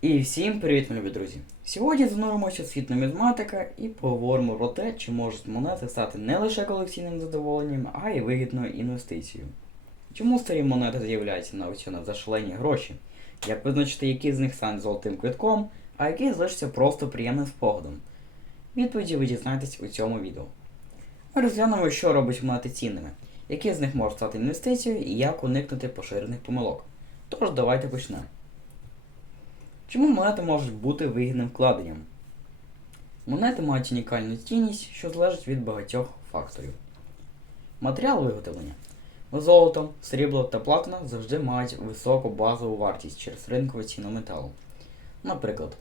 І всім привіт, мої любі друзі! Сьогодні зануримося світ нумізматика і поговоримо про те, чи можуть монети стати не лише колекційним задоволенням, а й вигідною інвестицією. Чому старі монети з'являються на аукціонах за шалені гроші? Як визначити, які з них стануть золотим квитком, а які залишаться просто приємним спогадом? Відповіді ви дізнаєтесь у цьому відео. Ми розглянемо, що робить монети цінними, які з них можуть стати інвестицією і як уникнути поширених помилок. Тож давайте почнемо. Чому монети можуть бути вигідним вкладенням? Монети мають унікальну цінність, що залежить від багатьох факторів. Матеріал виготовлення. Золото, срібло та платина завжди мають високу базову вартість через ринкову ціну металу. Наприклад,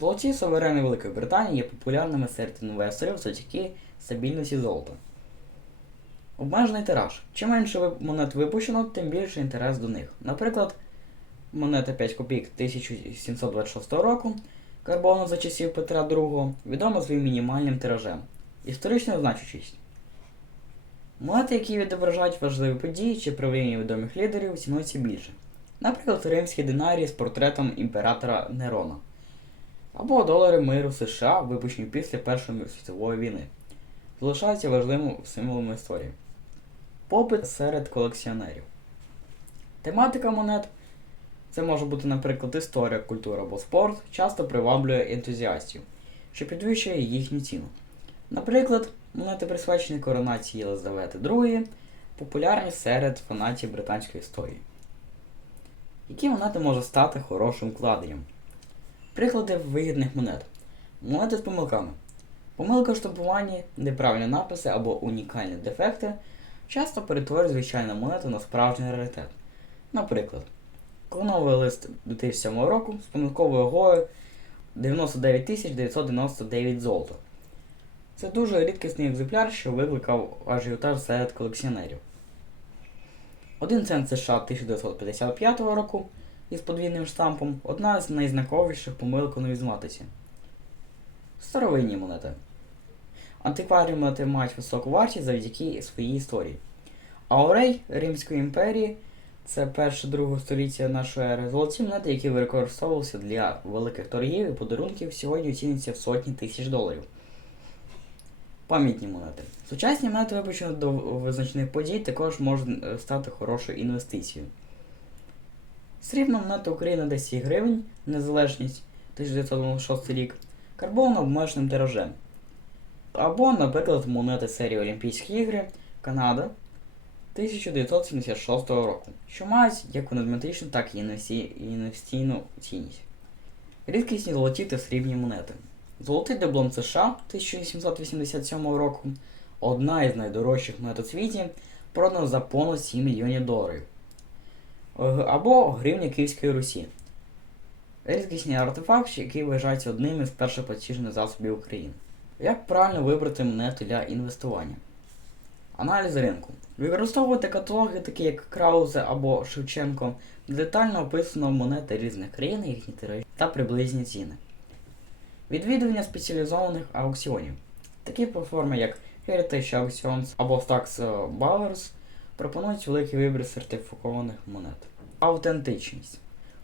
золоті суверени Великої Британії є популярними серед інвесторів завдяки стабільності золота. Обмежений тираж. Чим менше монет випущено, тим більше інтерес до них. Наприклад, монета 5 копійок 1726 року, карбону за часів Петра II, відома своїм мінімальним тиражем. Історична значущість. Монети, які відображають важливі події чи правління відомих лідерів, цінуються більше. Наприклад, римський динарій з портретом імператора Нерона. Або долари миру США, випущені після Першої світової війни. Залишаються важливим символом історії. Попит серед колекціонерів. Тематика монет це може бути, наприклад, історія, культура або спорт, часто приваблює ентузіастів, що підвищує їхню ціну. Наприклад, монети присвячені коронації Єлизавети II, популярні серед фанатів британської історії. Які монети можуть стати хорошим вкладенням? Приклади вигідних монет. Монети з помилками. Помилка в штампуванні, неправильні написи або унікальні дефекти часто перетворюють звичайну монету на справжній раритет. Наприклад, Клоновий лист 2007 року з помилковою вагою 99 999 золота. Це дуже рідкісний екземпляр, що викликав ажіотаж серед колекціонерів. Один цент США 1955 року із подвійним штампом одна з найзнаковіших помилок у нумізматиці. Старовинні монети. Антикварні монети мають високу вартість завдяки своїй історії. Аурей Римської імперії це перше друге століття нашої ери. Золоті монети, які використовувалися для великих торгів і подарунків, сьогодні оцінюються в сотні тисяч доларів. Пам'ятні монети. Сучасні монети, випущені до визначених подій, також можуть е, стати хорошою інвестицією. Срібна монета України 10 гривень, незалежність 1996 рік, карбована обмеженим тиражем. Або, наприклад, монети серії Олімпійські ігри, Канада 1976 року, що мають як нумізматичну, так і інвестиційну цінність. Рідкісні золоті та срібні монети. Золотий диплом США 1887 року одна із найдорожчих монет у світі, продана за понад 7 мільйонів доларів. Е, Або гривня Київської Русі. Рідкісний артефакт, який вважається одним із першоплатіжних засобів України. Як правильно вибрати монету для інвестування? Аналіз ринку. Використовувати каталоги, такі як Краузе або Шевченко, де детально описано монети різних країн, їхні тиражі та приблизні ціни. Відвідування спеціалізованих аукціонів. Такі платформи, як Heritage Auctions або Stax Bowers пропонують великий вибір сертифікованих монет. Автентичність.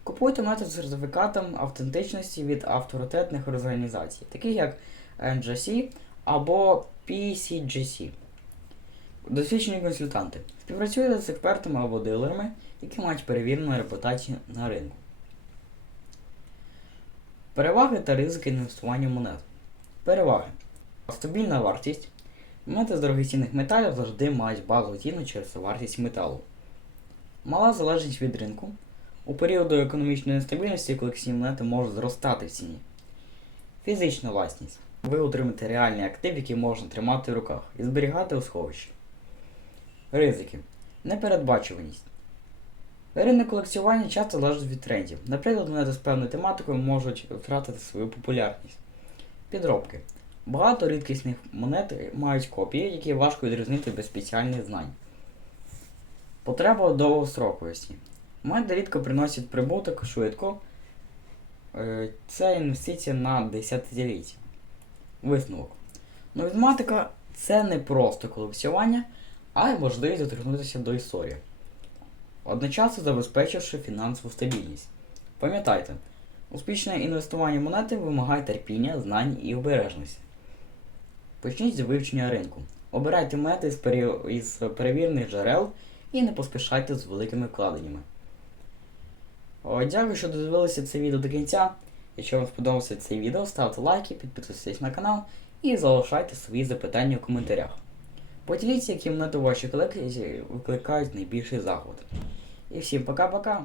Купуйте монети з сертифікатом автентичності від авторитетних організацій, таких як NGC або PCGC. Досвідчені консультанти співпрацюєте з експертами або дилерами, які мають перевірену репутацію на ринку. Переваги та ризики інвестування монет. Переваги. Стабільна вартість. Монети з дорогоцінних металів завжди мають базову ціну через вартість металу. Мала залежність від ринку. У періоди економічної нестабільності колекційні монети можуть зростати в ціні. Фізична власність. Ви отримаєте реальний актив, який можна тримати в руках і зберігати у сховищі. Ризики. Непередбачуваність. Ринок колекціювання часто залежить від трендів. Наприклад, монети з певною тематикою можуть втратити свою популярність. Підробки. Багато рідкісних монет мають копії, які важко відрізнити без спеціальних знань. Потреба довгостроковості. Монети рідко приносять прибуток швидко. Е, Це інвестиція на десятиліття. Висновок. Нумізматика це не просто колекціювання, а й можливість доторкнутися до історії, одночасно забезпечивши фінансову стабільність. Пам'ятайте, Успішне інвестування монети вимагає терпіння, знань і обережності. Почніть з вивчення ринку. Обирайте монети з, пере- із перевірених джерел і не поспішайте з великими вкладеннями. Дякую, що додивилися це відео до кінця. Якщо вам сподобався це відео, ставте лайки, підписуйтесь на канал і залишайте свої запитання у коментарях. Поділіться, які монети у вашій колекції викликають найбільший заход. І всім пока-пока!